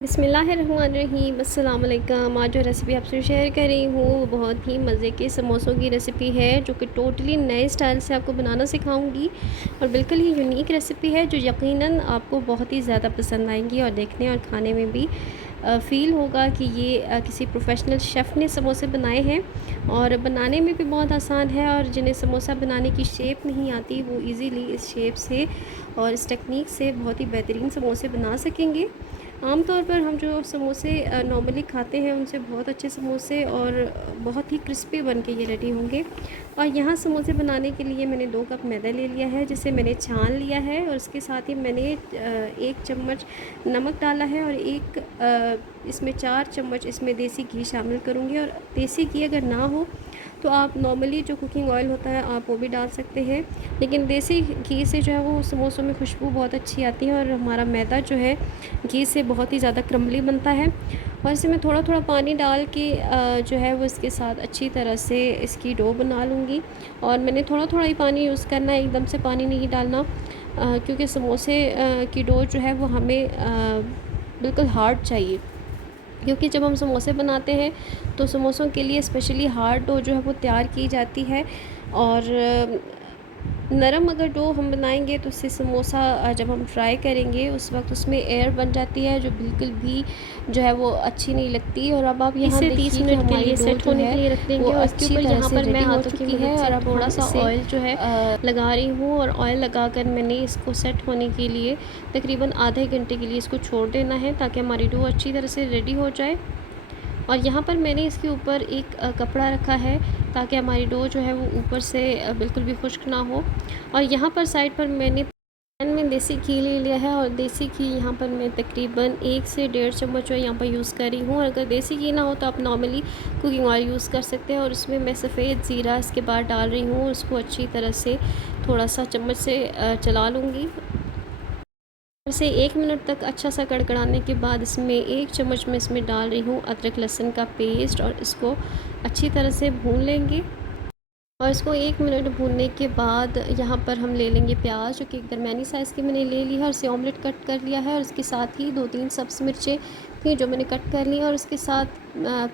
बिस्मिल्लाहिर्रहमानिर्रहीम अस्सलाम वालेकुम। आज जो रेसिपी आपसे शेयर कर रही हूँ वो बहुत ही मज़े के समोसों की रेसिपी है, जो कि टोटली नए स्टाइल से आपको बनाना सिखाऊंगी और बिल्कुल ही यूनिक रेसिपी है जो यकीनन आपको बहुत ही ज़्यादा पसंद आएंगी और देखने और खाने में भी फ़ील होगा कि ये किसी प्रोफेशनल शेफ़ ने समोसे बनाए हैं। और बनाने में भी बहुत आसान है, और जिन्हें समोसा बनाने की शेप नहीं आती वो इजीली इस शेप से और इस टेक्निक से बहुत ही बेहतरीन समोसे बना सकेंगे। आम तौर पर हम जो समोसे नॉर्मली खाते हैं उनसे बहुत अच्छे समोसे और बहुत ही क्रिस्पी बन के ये रेडी होंगे। और यहाँ समोसे बनाने के लिए मैंने 2 कप मैदा ले लिया है, जिसे मैंने छान लिया है, और इसके साथ ही मैंने 1 चम्मच नमक डाला है और इसमें 4 चम्मच इसमें देसी घी शामिल करूँगी। और देसी घी अगर ना हो तो आप नॉर्मली जो कुकिंग ऑयल होता है आप वो भी डाल सकते हैं, लेकिन देसी घी से जो है वो समोसों में खुशबू बहुत अच्छी आती है और हमारा मैदा जो है घी से बहुत ही ज़्यादा क्रम्बली बनता है। और इसे मैं थोड़ा थोड़ा पानी डाल के जो है वो इसके साथ अच्छी तरह से इसकी डो बना लूँगी। और मैंने थोड़ा थोड़ा ही पानी यूज़ करना है, एकदम से पानी नहीं डालना, क्योंकि समोसे की डो जो है वो हमें बिल्कुल हार्ड चाहिए। क्योंकि जब हम समोसे बनाते हैं तो समोसों के लिए स्पेशली हार्ड डो जो है वो तैयार की जाती है। और नरम अगर डो हम बनाएंगे तो इससे समोसा जब हम फ्राई करेंगे उस वक्त उसमें एयर बन जाती है, जो बिल्कुल भी जो है वो अच्छी नहीं लगती। और अब आप यहाँ इसे 30 देखिए कि मिनट के हमारी लिए डो सेट जो होने के है लिए रख वो देंगे और इसके अच्छी ऊपर तरह यहाँ से पर मैं रेडी हो हाथों की चुकी मदद है। से और अब थोड़ा हम सा इसे ऑयल जो है लगा रही हूँ और ऑयल लगाकर मैंने इसको सेट होने के लिए तकरीबन आधे घंटे के लिए इसको छोड़ देना है, ताकि हमारी डो अच्छी तरह से रेडी हो जाए। और यहाँ पर मैंने इसके ऊपर एक कपड़ा रखा है ताकि हमारी डो जो है वो ऊपर से बिल्कुल भी खुश्क ना हो। और यहाँ पर साइड पर मैंने पैन में देसी घी ले लिया है, और देसी घी यहाँ पर मैं तकरीबन 1 से 1.5 चम्मच जो है यहाँ पर यूज़ कर रही हूँ। और अगर देसी घी ना हो तो आप नॉर्मली कुकिंग ऑयल यूज़ कर सकते हैं। और उसमें मैं सफ़ेद ज़ीरा इसके बाद डाल रही हूँ, उसको अच्छी तरह से थोड़ा सा चम्मच से चला लूँगी। इसे 1 मिनट तक अच्छा सा कड़कड़ाने के बाद इसमें 1 चम्मच मैं इसमें डाल रही हूँ अदरक लहसुन का पेस्ट, और इसको अच्छी तरह से भून लेंगे। और इसको 1 मिनट भूनने के बाद यहाँ पर हम ले लेंगे प्याज, जो कि एक दरमियानी साइज़ की मैंने ले ली है, और इसे ऑमलेट कट कर लिया है। और उसके साथ ही 2-3 सब्ज़ मिर्चें थी जो मैंने कट कर ली, और उसके साथ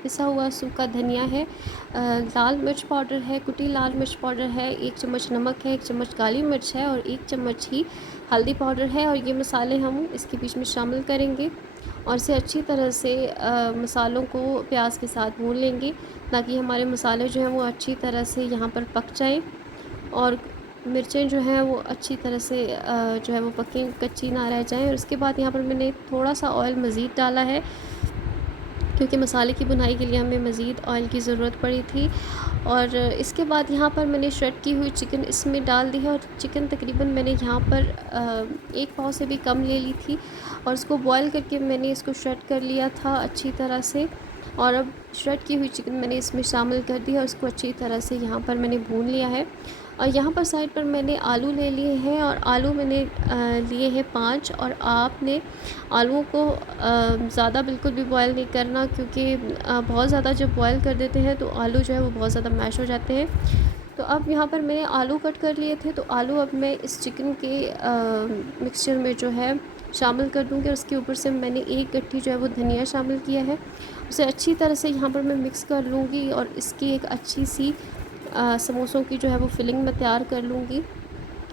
पिसा हुआ सूखा धनिया है, लाल मिर्च पाउडर है, कुटी लाल मिर्च पाउडर है, 1 चम्मच नमक है, 1 चम्मच काली मिर्च है और 1 चम्मच ही हल्दी पाउडर है। और ये मसाले हम इसके बीच में शामिल करेंगे और इसे अच्छी तरह से मसालों को प्याज के साथ भून लेंगे, ताकि हमारे मसाले जो हैं वो अच्छी तरह से यहाँ पर पक जाएं और मिर्चें जो हैं वो अच्छी तरह से जो है वो पकें, कच्ची ना रह जाएं। और उसके बाद यहाँ पर मैंने थोड़ा सा ऑयल मज़ीद डाला है, क्योंकि मसाले की बुनाई के लिए हमें मज़ीद ऑयल की ज़रूरत पड़ी थी। और इसके बाद यहाँ पर मैंने श्रेड की हुई चिकन इसमें डाल दी है, और चिकन तकरीबन मैंने यहाँ पर 1 पाव से भी कम ले ली थी, और इसको बॉईल करके मैंने इसको श्रेड कर लिया था अच्छी तरह से। और अब श्रेड की हुई चिकन मैंने इसमें शामिल कर दी और उसको अच्छी तरह से यहाँ पर मैंने भून लिया है। और यहाँ पर साइड पर मैंने आलू ले लिए हैं, और आलू मैंने लिए हैं 5। और आपने आलूओं को ज़्यादा बिल्कुल भी बॉयल नहीं करना, क्योंकि बहुत ज़्यादा जब बॉयल कर देते हैं तो आलू जो है वो बहुत ज़्यादा मैश हो जाते हैं। तो अब यहाँ पर मैंने आलू कट कर लिए थे, तो आलू अब मैं इस चिकन के मिक्सचर में जो है शामिल कर दूँगी। और उसके ऊपर से मैंने 1 गट्ठी जो है वो धनिया शामिल किया है, उसे अच्छी तरह से यहाँ पर मैं मिक्स कर लूँगी और इसकी एक अच्छी सी समोसों की जो है वो फिलिंग मैं तैयार कर लूँगी।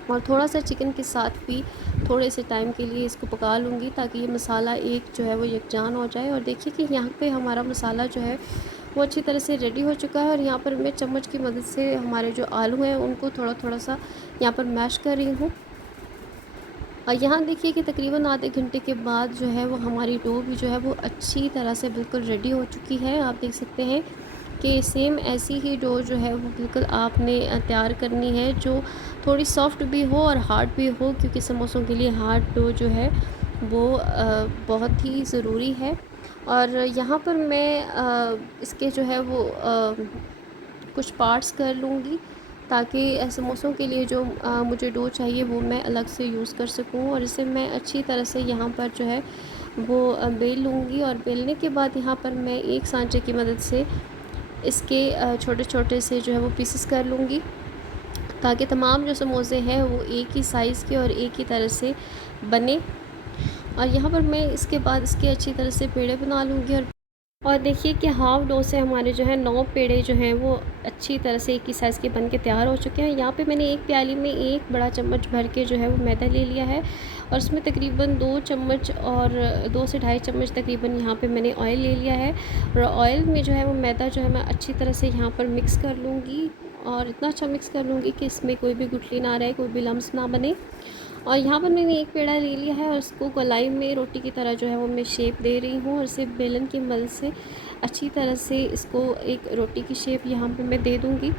और थोड़ा सा चिकन के साथ भी थोड़े से टाइम के लिए इसको पका लूँगी, ताकि ये मसाला एक जो है वो यकजान हो जाए। और देखिए कि यहाँ पे हमारा मसाला जो है वो अच्छी तरह से रेडी हो चुका है। और यहाँ पर मैं चम्मच की मदद से हमारे जो आलू हैं उनको थोड़ा थोड़ा सा यहाँ पर मैश कर रही हूँ। और यहाँ देखिए कि तकरीबन आधे घंटे के बाद जो है वो हमारी डो भी जो है वो अच्छी तरह से बिल्कुल रेडी हो चुकी है। आप देख सकते हैं कि सेम ऐसी ही डो जो है वो बिल्कुल आपने तैयार करनी है, जो थोड़ी सॉफ्ट भी हो और हार्ड भी हो, क्योंकि समोसों के लिए हार्ड डो जो है वो बहुत ही ज़रूरी है। और यहाँ पर मैं इसके जो है वो कुछ पार्ट्स कर लूँगी, ताकि समोसों के लिए जो मुझे डो चाहिए वो मैं अलग से यूज़ कर सकूँ। और इसे मैं अच्छी तरह से यहाँ पर जो है वो बेल लूँगी। और बेलने के बाद यहाँ पर मैं एक सांचे की मदद से इसके छोटे छोटे से जो है वो पीसेस कर लूँगी, ताकि तमाम जो समोसे हैं वो एक ही साइज़ के और एक ही तरह से बने। और यहाँ पर मैं इसके बाद इसके अच्छी तरह से पेड़े बना लूँगी। और देखिए कि हाफ़ डो से हमारे जो है 9 पेड़े जो हैं वो अच्छी तरह से एक ही साइज़ के बन के तैयार हो चुके हैं। यहाँ पे मैंने एक प्याली में 1 बड़ा चम्मच भर के जो है वो मैदा ले लिया है और उसमें तकरीबन 2 चम्मच और 2 से ढाई चम्मच तकरीबन यहाँ पे मैंने ऑयल ले लिया है। और ऑयल में जो है वो मैदा जो है मैं अच्छी तरह से यहाँ पर मिक्स कर लूँगी और इतना अच्छा मिक्स कर लूँगी कि इसमें कोई भी गुठली ना रहे, कोई भी लम्स ना बने। और यहाँ पर मैंने एक पेड़ा ले लिया है और उसको गोलाई में रोटी की तरह जो है वो मैं शेप दे रही हूँ और इसे बेलन की मदद से अच्छी तरह से इसको एक रोटी की शेप यहाँ पे मैं दे दूँगी।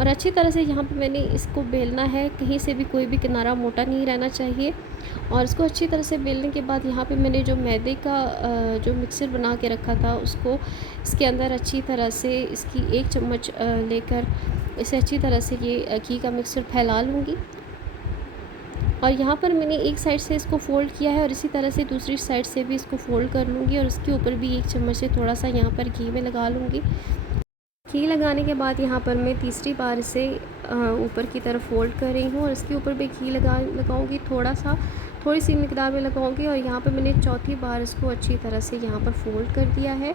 और अच्छी तरह से यहाँ पे मैंने इसको बेलना है, कहीं से भी कोई भी किनारा मोटा नहीं रहना चाहिए। और इसको अच्छी तरह से बेलने के बाद यहाँ पे मैंने जो मैदे का जो मिक्सर बना के रखा था उसको इसके अंदर अच्छी तरह से इसकी 1 चम्मच लेकर इसे अच्छी तरह से ये घी का मिक्सर फैला लूँगी। और यहाँ पर मैंने एक साइड से इसको फ़ोल्ड किया है और इसी तरह से दूसरी साइड से भी इसको फ़ोल्ड कर लूँगी और इसके ऊपर भी 1 चम्मच से थोड़ा सा यहाँ पर घी में लगा लूँगी। घी लगाने के बाद यहाँ पर मैं तीसरी बार इसे ऊपर की तरफ फ़ोल्ड कर रही हूँ और इसके ऊपर भी घी लगाऊँगी, थोड़ी सी मिकदार में लगाऊँगी। और यहाँ पर मैंने चौथी बार इसको अच्छी तरह से यहाँ पर फ़ोल्ड कर दिया है।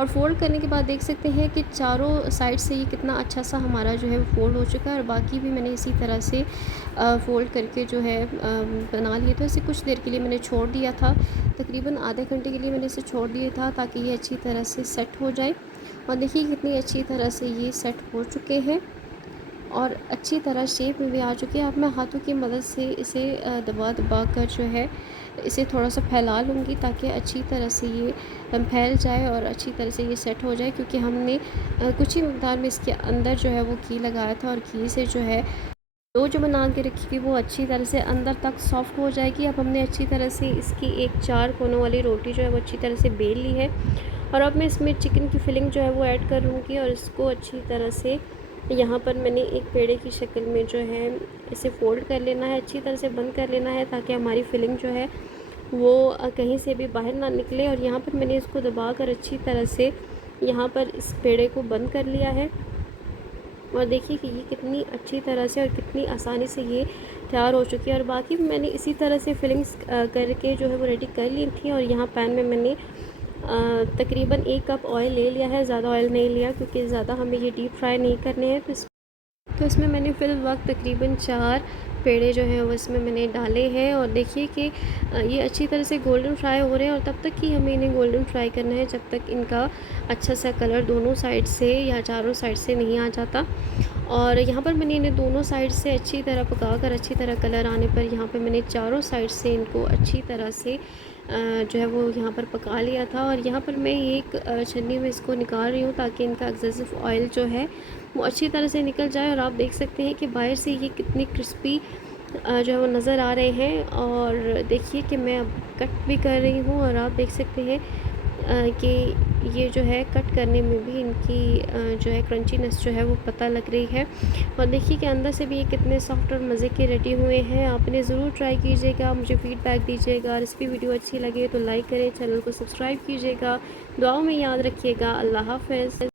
और फ़ोल्ड करने के बाद देख सकते हैं कि चारों साइड से ये कितना अच्छा सा हमारा जो है फ़ोल्ड हो चुका है। और बाकी भी मैंने इसी तरह से फ़ोल्ड करके जो है बना लिए। तो इसे कुछ देर के लिए मैंने छोड़ दिया था, तकरीबन आधे घंटे के लिए मैंने इसे छोड़ दिया था ताकि ये अच्छी तरह से सेट हो जाए। और देखिए कितनी अच्छी तरह से ये सेट हो चुके हैं और अच्छी तरह शेप में भी आ चुके हैं। अब मैं हाथों की मदद से इसे दबा दबा कर जो है इसे थोड़ा सा फैला लूँगी ताकि अच्छी तरह से ये फैल जाए और अच्छी तरह से ये सेट हो जाए, क्योंकि हमने कुछ ही मकदार में इसके अंदर जो है वो घी लगाया था और घी से जो है डो जो बना के रखी थी वो अच्छी तरह से अंदर तक सॉफ्ट हो जाएगी। अब हमने अच्छी तरह से इसकी एक 4 कोनों वाली रोटी जो है वो अच्छी तरह से बेल ली है। और अब मैं इसमें चिकन की फिलिंग जो है वो ऐड करूँगी और इसको अच्छी तरह से यहाँ पर मैंने एक पेड़े की शक्ल में जो है इसे फ़ोल्ड कर लेना है, अच्छी तरह से बंद कर लेना है ताकि हमारी फिलिंग जो है वो कहीं से भी बाहर ना निकले। और यहाँ पर मैंने इसको दबा कर अच्छी तरह से यहाँ पर इस पेड़े को बंद कर लिया है। और देखिए कि ये कितनी अच्छी तरह से और कितनी आसानी से ये तैयार हो चुकी है। और बाकी मैंने इसी तरह से फिलिंग्स करके जो है वो रेडी कर ली थी। और यहाँ पैन में मैंने तकरीबन 1 कप ऑयल ले लिया है, ज़्यादा ऑयल नहीं लिया क्योंकि ज़्यादा हमें ये डीप फ्राई नहीं करने हैं। तो इसमें मैंने फ़िल वक्त तकरीबन 4 पेड़े जो हैं वो इसमें मैंने डाले हैं। और देखिए कि ये अच्छी तरह से गोल्डन फ्राई हो रहे हैं और तब तक कि हमें इन्हें गोल्डन फ्राई करना है जब तक इनका अच्छा सा कलर दोनों साइड से या चारों साइड से नहीं आ जाता। और यहाँ पर मैंने इन्हें दोनों साइड से अच्छी तरह पकाकर अच्छी तरह कलर आने पर यहाँ पर मैंने चारों साइड से इनको अच्छी तरह से जो है वो यहाँ पर पका लिया था। और यहाँ पर मैं एक छन्नी में इसको निकाल रही हूँ ताकि इनका एक्सेसिव ऑयल जो है वो अच्छी तरह से निकल जाए। और आप देख सकते हैं कि बाहर से ये कितनी क्रिस्पी जो है वो नज़र आ रहे हैं। और देखिए कि मैं अब कट भी कर रही हूँ और आप देख सकते हैं कि ये जो है कट करने में भी इनकी जो है क्रंचीनेस जो है वो पता लग रही है। और देखिए कि अंदर से भी ये कितने सॉफ्ट और मज़े के रेडी हुए हैं। आपने ज़रूर ट्राई कीजिएगा, मुझे फ़ीडबैक दीजिएगा। रेसिपी वीडियो अच्छी लगे तो लाइक करें, चैनल को सब्सक्राइब कीजिएगा। दुआओं में याद रखिएगा। अल्लाह हाफ़िज़।